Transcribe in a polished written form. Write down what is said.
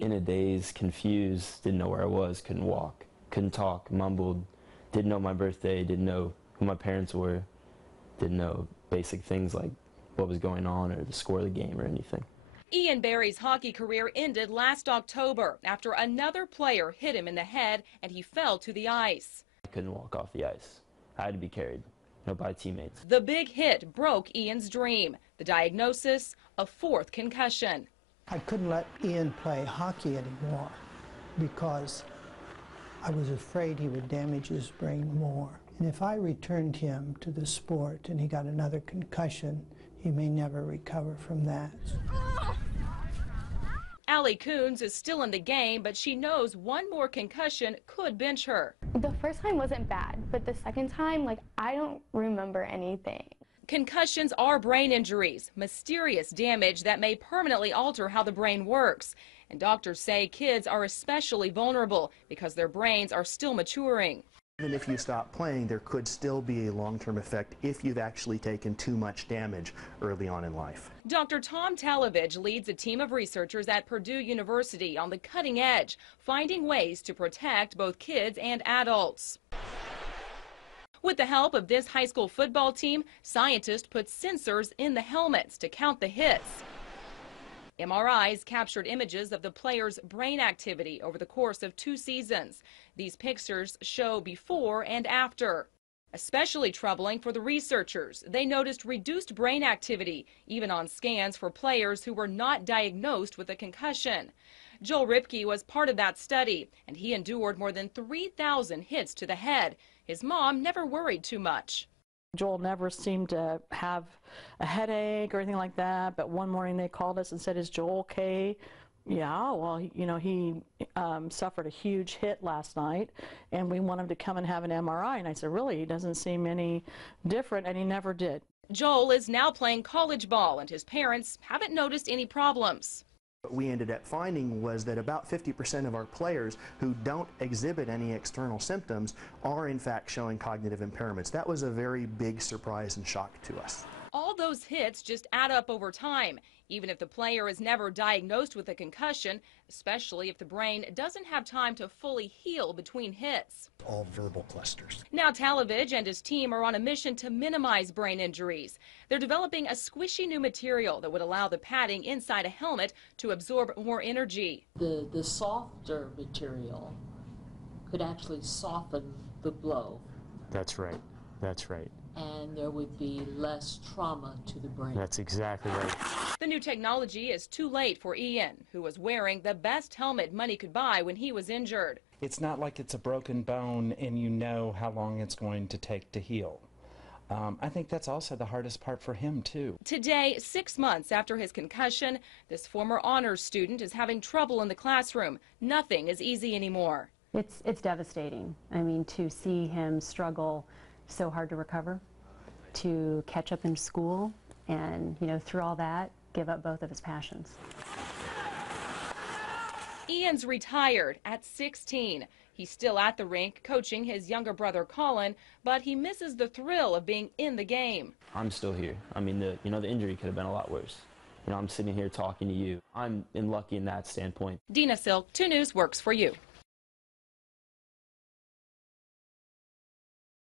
In a daze, confused, didn't know where I was, couldn't walk, couldn't talk, mumbled, didn't know my birthday, didn't know who my parents were, didn't know basic things like what was going on or the score of the game or anything. Ian Barry's hockey career ended last October after another player hit him in the head and he fell to the ice. I couldn't walk off the ice. I had to be carried, by teammates. The big hit broke Ian's dream. The diagnosis, a fourth concussion. I couldn't let Ian play hockey anymore because I was afraid he would damage his brain more. And if I returned him to the sport and he got another concussion, he may never recover from that. Allie Coons is still in the game, but she knows one more concussion could bench her. The first time wasn't bad, but the second time, I don't remember anything. Concussions are brain injuries, mysterious damage that may permanently alter how the brain works. And doctors say kids are especially vulnerable because their brains are still maturing. Even if you stop playing, there could still be a long-term effect if you've actually taken too much damage early on in life. Dr. Tom Talavage leads a team of researchers at Purdue University on the cutting edge, finding ways to protect both kids and adults. With the help of this high school football team, scientists put sensors in the helmets to count the hits. MRIs captured images of the players' brain activity over the course of 2 seasons. These pictures show before and after. Especially troubling for the researchers, they noticed reduced brain activity, even on scans for players who were not diagnosed with a concussion. Joel Ripke was part of that study, and he endured more than 3,000 hits to the head. His mom never worried too much. Joel never seemed to have a headache or anything like that, but one morning they called us and said, "Is Joel okay?" Yeah, well, he suffered a huge hit last night, and we want him to come and have an MRI. And I said, really, he doesn't seem any different, and he never did. Joel is now playing college ball, and his parents haven't noticed any problems. What we ended up finding was that about 50% of our players who don't exhibit any external symptoms are in fact showing cognitive impairments. That was a very big surprise and shock to us. All those hits just add up over time, even if the player is never diagnosed with a concussion, especially if the brain doesn't have time to fully heal between hits. All verbal clusters. Now Talavage and his team are on a mission to minimize brain injuries. They're developing a squishy new material that would allow the padding inside a helmet to absorb more energy. The softer material could actually soften the blow. That's right. That's right. And there would be less trauma to the brain. That's exactly right. The new technology is too late for Ian, who was wearing the best helmet money could buy when he was injured. It's not like it's a broken bone and you know how long it's going to take to heal. I think that's also the hardest part for him, too. Today, 6 months after his concussion, this former honors student is having trouble in the classroom. Nothing is easy anymore. It's devastating. I mean, to see him struggle so hard to recover, to catch up in school, and, through all that, give up both of his passions. Ian's retired at 16. He's still at the rink coaching his younger brother Colin, but he misses the thrill of being in the game. I'm still here. I mean, the injury could have been a lot worse. I'm sitting here talking to you. I'm lucky in that standpoint. Dina Silk, 2 News works for you.